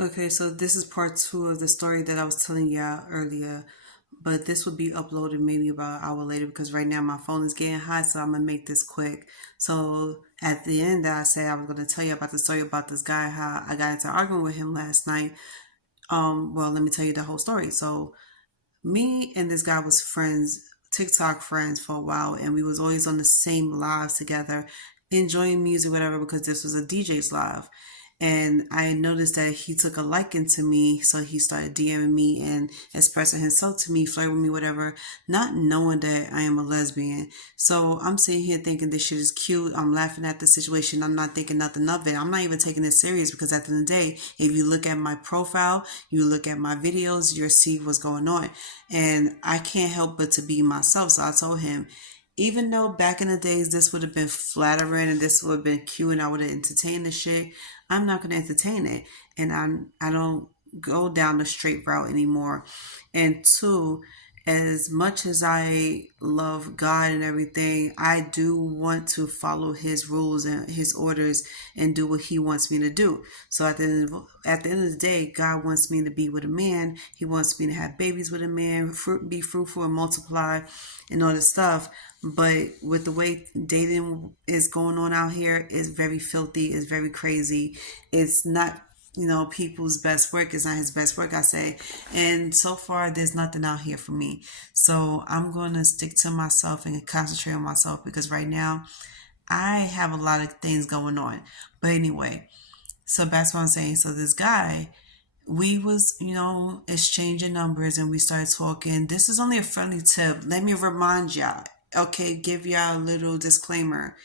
Okay, so this is part two of the story that I was telling y'all earlier, but this will be uploaded maybe about an hour later because right now my phone is getting hot, so I'm gonna make this quick. So at the end, I said I was gonna tell you about the story about this guy, how I got into arguing with him last night. Well, let me tell you the whole story. So me and this guy was friends, TikTok friends for a while, and we was always on the same lives together, enjoying music, whatever, because this was a DJ's live. And I noticed that he took a liking to me, so he started DMing me and expressing himself to me, flirting with me, whatever, not knowing that I am a lesbian. So I'm sitting here thinking this shit is cute. I'm laughing at the situation. I'm not thinking nothing of it. I'm not even taking it serious because at the end of the day, if you look at my profile, you look at my videos, you'll see what's going on. And I can't help but to be myself. So I told him, even though back in the days this would have been flattering and this would have been cute and I would have entertained the shit, I'm not gonna entertain it. And I don't go down the straight route anymore. And two, as much as I love God and everything, I do want to follow his rules and his orders and do what he wants me to do. So at the end of the day, God wants me to be with a man. He wants me to have babies with a man, be fruitful and multiply and all this stuff. But with the way dating is going on out here, it's very filthy, it's very crazy. It's not, people's best work. It's not his best work, I say. And so far, there's nothing out here for me. So I'm going to stick to myself and concentrate on myself because right now, I have a lot of things going on. But anyway, so that's what I'm saying. So this guy, we was, exchanging numbers and we started talking. This is only a friendly tip. Let me remind y'all. Okay, give y'all a little disclaimer.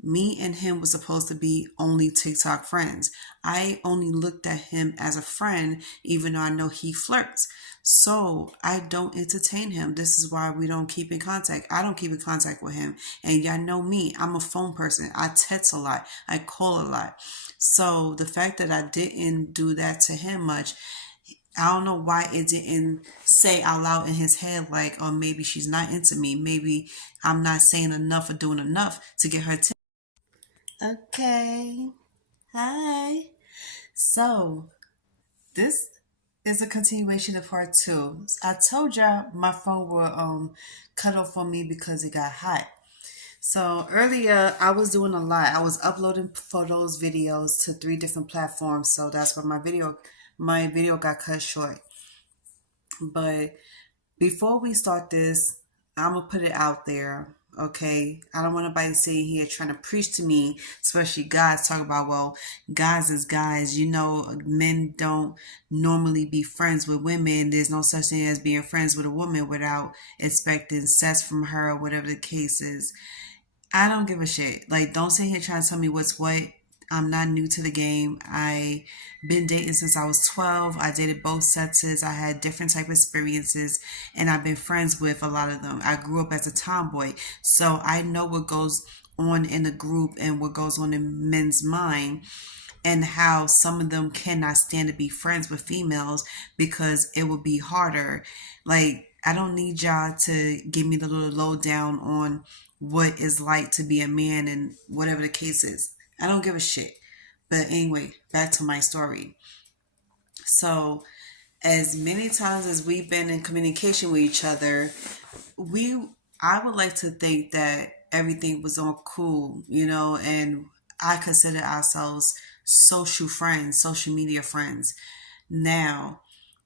Me and him was supposed to be only TikTok friends. I only looked at him as a friend, even though I know he flirts. So I don't entertain him. This is why we don't keep in contact. I don't keep in contact with him. And y'all know me, I'm a phone person. I text a lot, I call a lot. So the fact that I didn't do that to him much, I don't know why it didn't say out loud in his head, like, oh, maybe she's not into me. Maybe I'm not saying enough or doing enough to get her attention. Okay. Hi. So, this is a continuation of part two. I told y'all my phone will cut off on me because it got hot. So earlier I was doing a lot. I was uploading photos, videos to three different platforms. So that's where my video got cut short. But before we start this, I'm gonna put it out there. Okay, I don't want nobody sitting here trying to preach to me, especially guys talk about, well, guys is guys. Men don't normally be friends with women. There's no such thing as being friends with a woman without expecting sex from her, or whatever the case is. I don't give a shit. Like, don't sit here trying to tell me what's what. I'm not new to the game. I been dating since I was 12. I dated both sexes. I had different type of experiences, and I've been friends with a lot of them. I grew up as a tomboy, so I know what goes on in a group and what goes on in men's mind, and how some of them cannot stand to be friends with females because it would be harder. Like, I don't need y'all to give me the little lowdown on what it's like to be a man and whatever the case is. I don't give a shit. But anyway, back to my story. So, as many times as we've been in communication with each other, we I would like to think that everything was on cool, and I consider ourselves social friends, social media friends. Now,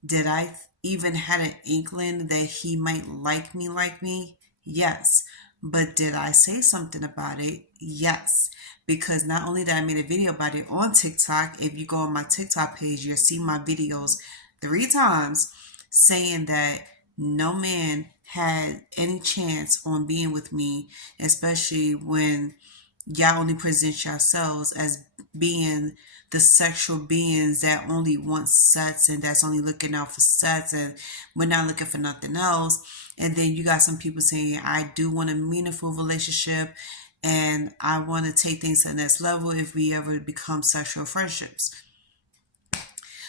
did I even had an inkling that he might like me? Yes. But did I say something about it? Yes. Because not only did I made a video about it on TikTok, if you go on my TikTok page, you'll see my videos 3 times saying that no man had any chance on being with me, especially when y'all only present yourselves as being the sexual beings that only want sex and that's only looking out for sex, and we're not looking for nothing else. And then you got some people saying, I do want a meaningful relationship and I want to take things to the next level if we ever become sexual friendships.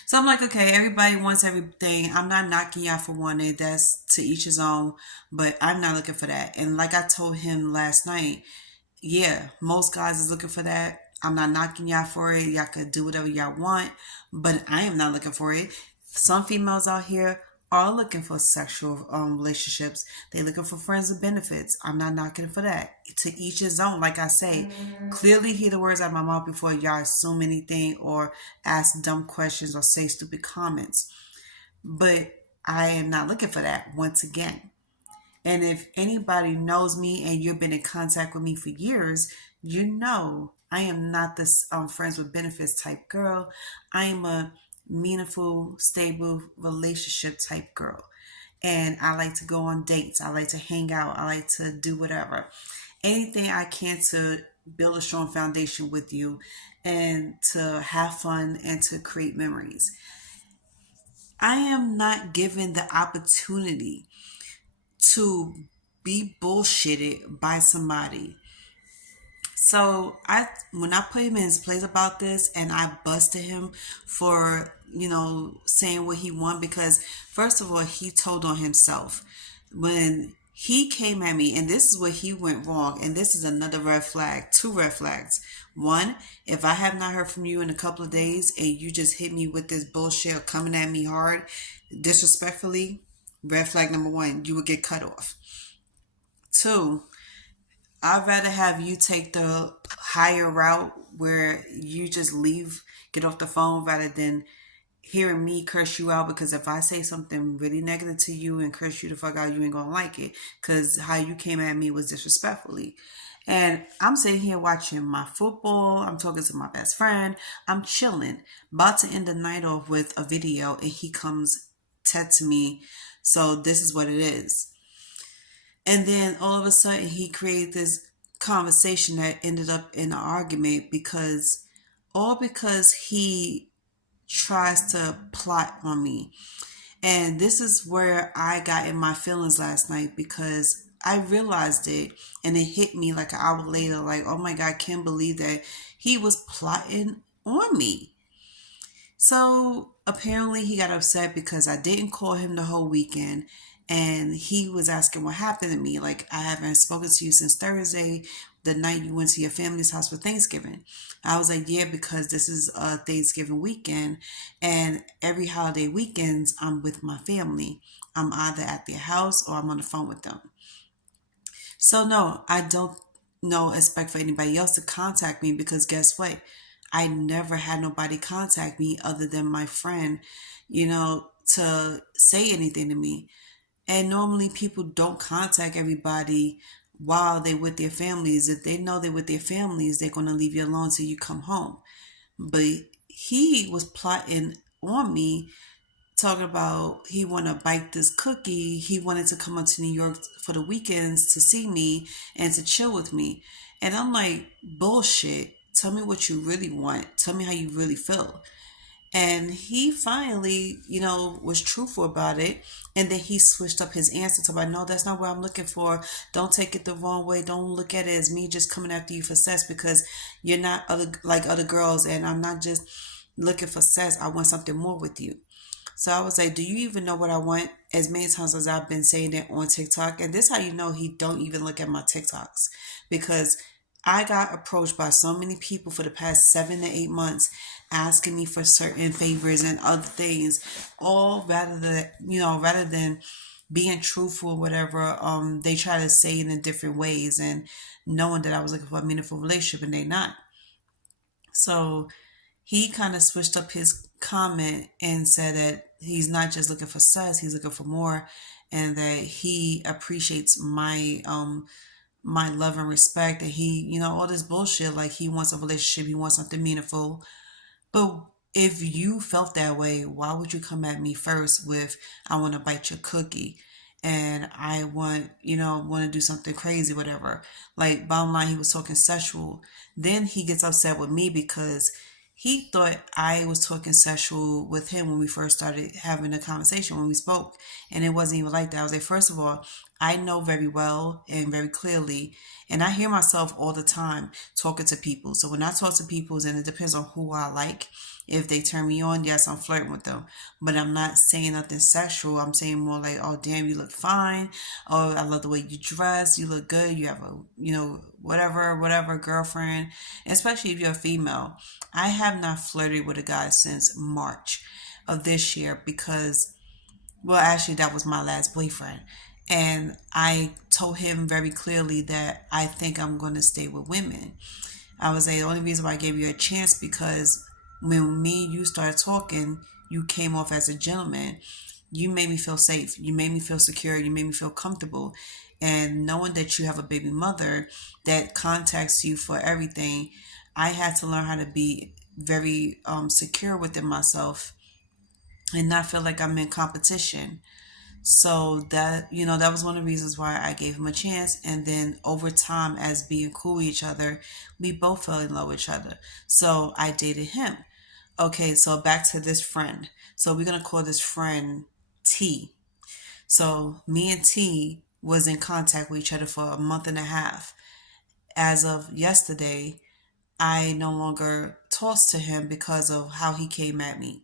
So I'm like, okay, everybody wants everything. I'm not knocking y'all for wanting. That's to each his own, but I'm not looking for that. And like I told him last night, yeah, most guys is looking for that. I'm not knocking y'all for it. Y'all could do whatever y'all want, but I am not looking for it. Some females out here are looking for sexual relationships. They looking for friends with benefits. I'm not knocking for that. To each his own. Like I say, clearly hear the words out of my mouth before y'all assume anything or ask dumb questions or say stupid comments. But I am not looking for that once again. And if anybody knows me and you've been in contact with me for years, you know I am not this friends with benefits type girl. I am a meaningful, stable relationship type girl. And I like to go on dates. I like to hang out. I like to do whatever. Anything I can to build a strong foundation with you and to have fun and to create memories. I am not given the opportunity to be bullshitted by somebody. So when I put him in his place about this and I busted him for, saying what he wanted, because first of all, he told on himself. When he came at me, and this is where he went wrong, and this is another red flag, two red flags. One, if I have not heard from you in a couple of days and you just hit me with this bullshit or coming at me hard, disrespectfully, red flag number one, you would get cut off. Two, I'd rather have you take the higher route where you just leave, get off the phone, rather than hearing me curse you out. Because if I say something really negative to you and curse you the fuck out, you ain't gonna like it. Because how you came at me was disrespectfully. And I'm sitting here watching my football. I'm talking to my best friend. I'm chilling. About to end the night off with a video, and he comes text me. So this is what it is. And then all of a sudden, he created this conversation that ended up in an argument because he tries to plot on me. And this is where I got in my feelings last night, because I realized it and it hit me like an hour later, like, oh my God, I can't believe that he was plotting on me. So apparently he got upset because I didn't call him the whole weekend. And he was asking what happened to me. Like, I haven't spoken to you since Thursday, the night you went to your family's house for Thanksgiving. I was like, yeah, because this is a Thanksgiving weekend. And every holiday weekends, I'm with my family. I'm either at their house or I'm on the phone with them. So no, I don't expect for anybody else to contact me, because guess what? I never had nobody contact me other than my friend, to say anything to me. And normally people don't contact everybody while they're with their families. If they know they're with their families, they're going to leave you alone till you come home. But he was plotting on me, talking about he want to bite this cookie. He wanted to come up to New York for the weekends to see me and to chill with me. And I'm like, bullshit. Tell me what you really want. Tell me how you really feel. And he finally, was truthful about it. And then he switched up his answer to like, no, that's not what I'm looking for. Don't take it the wrong way. Don't look at it as me just coming after you for sex, because you're not like other girls. And I'm not just looking for sex. I want something more with you. So I was like, do you even know what I want? As many times as I've been saying it on TikTok. And this is how you know he don't even look at my TikToks. Because I got approached by so many people for the past 7 to 8 months asking me for certain favors and other things, all rather than being truthful or whatever. They try to say it in different ways, and knowing that I was looking for a meaningful relationship and they not. So he kind of switched up his comment and said that he's not just looking for sex, he's looking for more, and that he appreciates my love and respect, and he, all this bullshit, like he wants a relationship, he wants something meaningful. But if you felt that way, why would you come at me first with, I want to bite your cookie and I want to do something crazy, whatever. Like, bottom line, he was talking sexual. Then he gets upset with me because he thought I was talking sexual with him when we first started having a conversation, when we spoke. And it wasn't even like that. I was like, first of all, I know very well and very clearly, and I hear myself all the time talking to people. So when I talk to people, and it depends on who I like. If they turn me on, yes, I'm flirting with them. But I'm not saying nothing sexual. I'm saying more like, oh, damn, you look fine. Oh, I love the way you dress. You look good. You have a, whatever, girlfriend. Especially if you're a female. I have not flirted with a guy since March of this year because, well, actually, that was my last boyfriend. And I told him very clearly that I think I'm going to stay with women. I was like, the only reason why I gave you a chance because when me and you started talking, you came off as a gentleman. You made me feel safe. You made me feel secure. You made me feel comfortable. And knowing that you have a baby mother that contacts you for everything, I had to learn how to be very secure within myself and not feel like I'm in competition. So that was one of the reasons why I gave him a chance. And then over time, as being cool with each other, we both fell in love with each other. So I dated him. Okay, so back to this friend. So we're gonna call this friend T. So me and T was in contact with each other for a month and a half. As of yesterday, I no longer tossed to him because of how he came at me.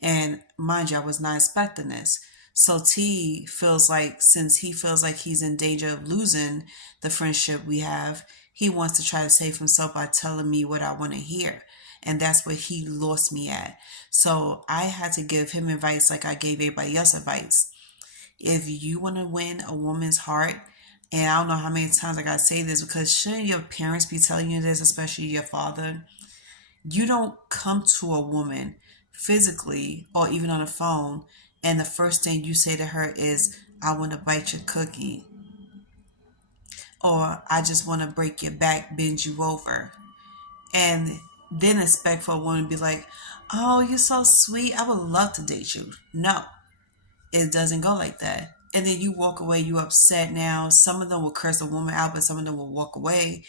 And mind you, I was not expecting this. So T feels like, since he feels like he's in danger of losing the friendship we have, he wants to try to save himself by telling me what I want to hear. And that's where he lost me at. So I had to give him advice like I gave everybody else advice. If you want to win a woman's heart, and I don't know how many times I gotta say this, because shouldn't your parents be telling you this, especially your father? You don't come to a woman physically or even on the phone, and the first thing you say to her is, I want to bite your cookie, or I just want to break your back, bend you over. And then expect for a woman to be like, oh, you're so sweet. I would love to date you. No, it doesn't go like that. And then you walk away, you upset now. Some of them will curse a woman out, but some of them will walk away.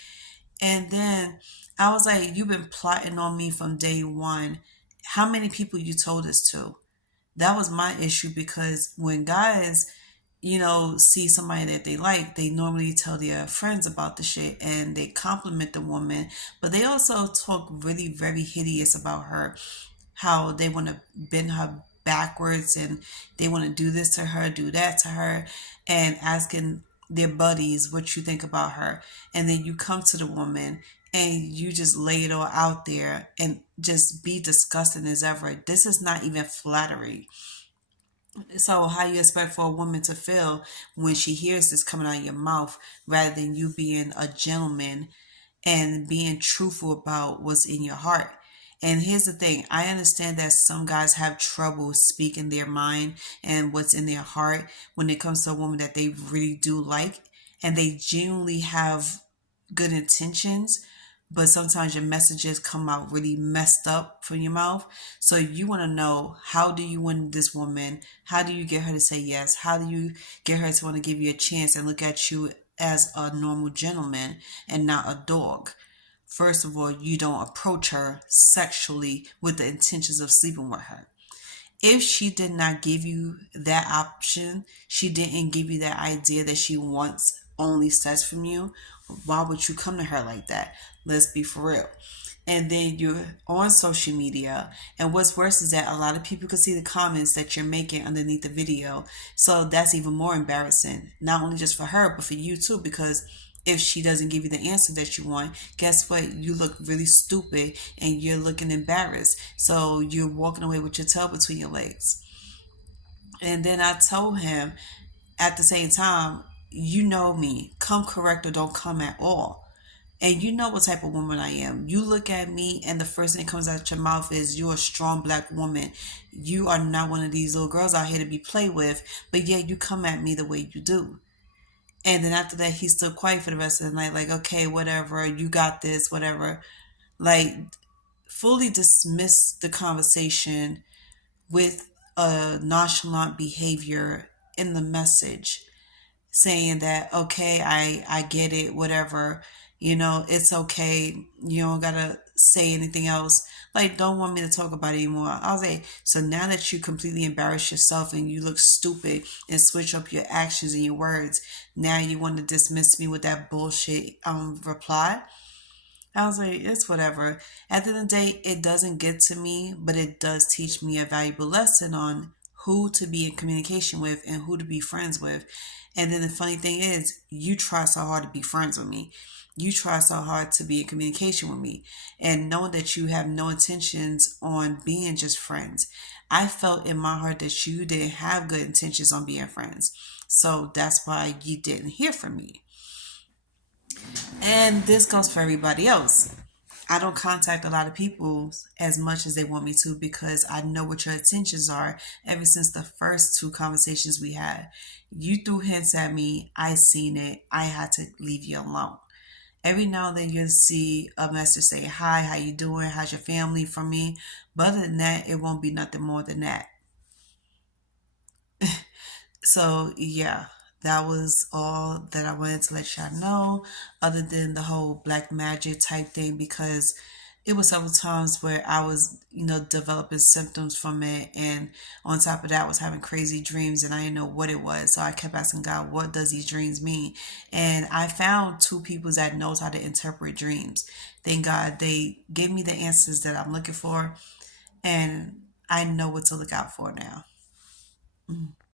And then I was like, you've been plotting on me from day one. How many people you told this to? That was my issue, because when guys, see somebody that they like, they normally tell their friends about the shit and they compliment the woman, but they also talk really very hideous about her, how they want to bend her backwards and they want to do this to her, do that to her, and asking their buddies what you think about her. And then you come to the woman and you just lay it all out there and just be disgusting as ever. This is not even flattery. So how you expect for a woman to feel when she hears this coming out of your mouth, rather than you being a gentleman and being truthful about what's in your heart? And here's the thing, I understand that some guys have trouble speaking their mind and what's in their heart when it comes to a woman that they really do like, and they genuinely have good intentions, but sometimes your messages come out really messed up from your mouth. So you want to know, how do you win this woman? How do you get her to say yes? How do you get her to want to give you a chance and look at you as a normal gentleman and not a dog? First of all, you don't approach her sexually with the intentions of sleeping with her. If she did not give you that option, she didn't give you that idea that she wants only sex from you, why would you come to her like that? Let's be for real. And then you're on social media, and what's worse is that a lot of people can see the comments that you're making underneath the video. So that's even more embarrassing, not only just for her but for you too, because if she doesn't give you the answer that you want, guess what? You look really stupid and you're looking embarrassed. So you're walking away with your tail between your legs. And then I told him, at the same time, you know me, come correct or don't come at all. And you know what type of woman I am. You look at me and the first thing that comes out your mouth is, you're a strong black woman. You are not one of these little girls out here to be played with, but yet you come at me the way you do. And then after that, he stood quiet for the rest of the night, like, okay, whatever, you got this, whatever. Like, fully dismissed the conversation with a nonchalant behavior in the message, saying that, okay, I get it, whatever. It's okay. You don't gotta say anything else. Like, don't want me to talk about it anymore. I was like, so now that you completely embarrass yourself and you look stupid and switch up your actions and your words, now you want to dismiss me with that bullshit reply. I was like, it's whatever. At the end of the day, it doesn't get to me, but it does teach me a valuable lesson on who to be in communication with and who to be friends with. And then the funny thing is, you try so hard to be friends with me. You try so hard to be in communication with me. And knowing that you have no intentions on being just friends, I felt in my heart that you didn't have good intentions on being friends. So that's why you didn't hear from me. And this goes for everybody else. I don't contact a lot of people as much as they want me to because I know what your intentions are ever since the first two conversations we had. You threw hints at me, I seen it, I had to leave you alone. Every now and then you'll see a message say, hi, how you doing? How's your family from me? But other than that, it won't be nothing more than that. So yeah, that was all that I wanted to let y'all know, other than the whole black magic type thing, because it was several times where I was, developing symptoms from it, and on top of that, I was having crazy dreams, and I didn't know what it was. So I kept asking God, "What does these dreams mean?" And I found two people that knows how to interpret dreams. Thank God they gave me the answers that I'm looking for, and I know what to look out for now.